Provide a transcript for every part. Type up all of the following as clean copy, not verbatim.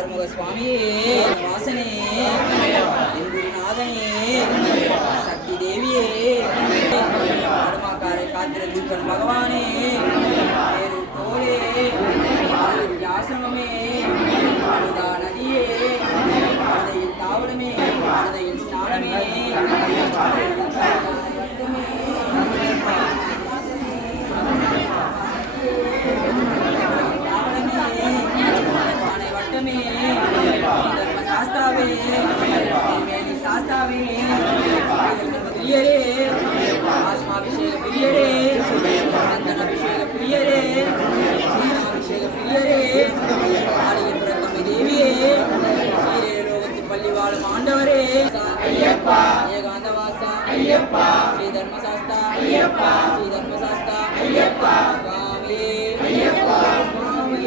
ஆறுமுக சுவாமியே வாசனே குருநாதனே சக்தி தேவியே பரமாக்காரை காத்திருக்கும் பகவானே போலே ஆசிரமமே நதியே அதையில் தாவரமே அதையில் ஸ்நானமே शास्त्रावे शास्त्रावे प्रियरे आत्माभिषेक प्रियरे चंदनाभिषेक प्रियरे श्रीरामाभिषेक प्रियरे आलियपुरम देविये श्री रोगतिपल्लिवाळ मांडवरे अय्यप्पा एकांतवासा अय्यप्पा श्री धर्मशास्त्र अय्यप्पा श्री धर्मशास्त्र अय्यप्पा स्वामी अय्यप्पा स्वामी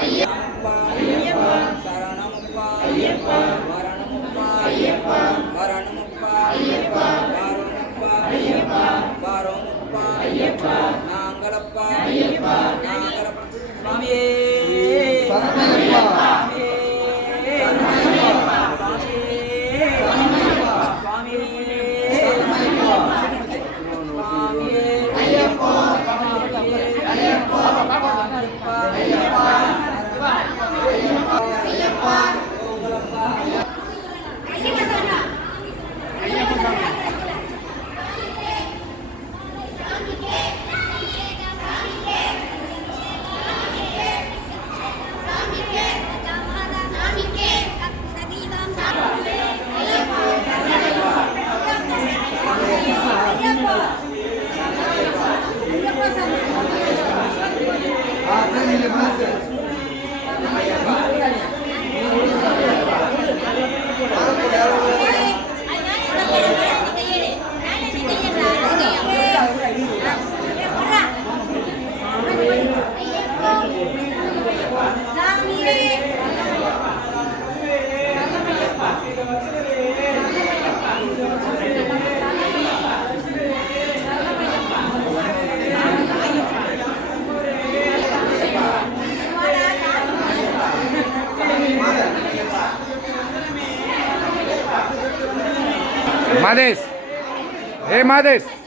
अय्यप्पा अय्यप्पा शरणमप्पा अय्यप्पा वरणमप्पा अय्यप्पा वरणमप्पा अय्यप्पा वारोमप्पा अय्यप्पा वारोमप्पा अय्यप्पा नांगलप्पा अय्यप्पा नांगलप्पा स्वामी शरणमप्पा Mades, Mades.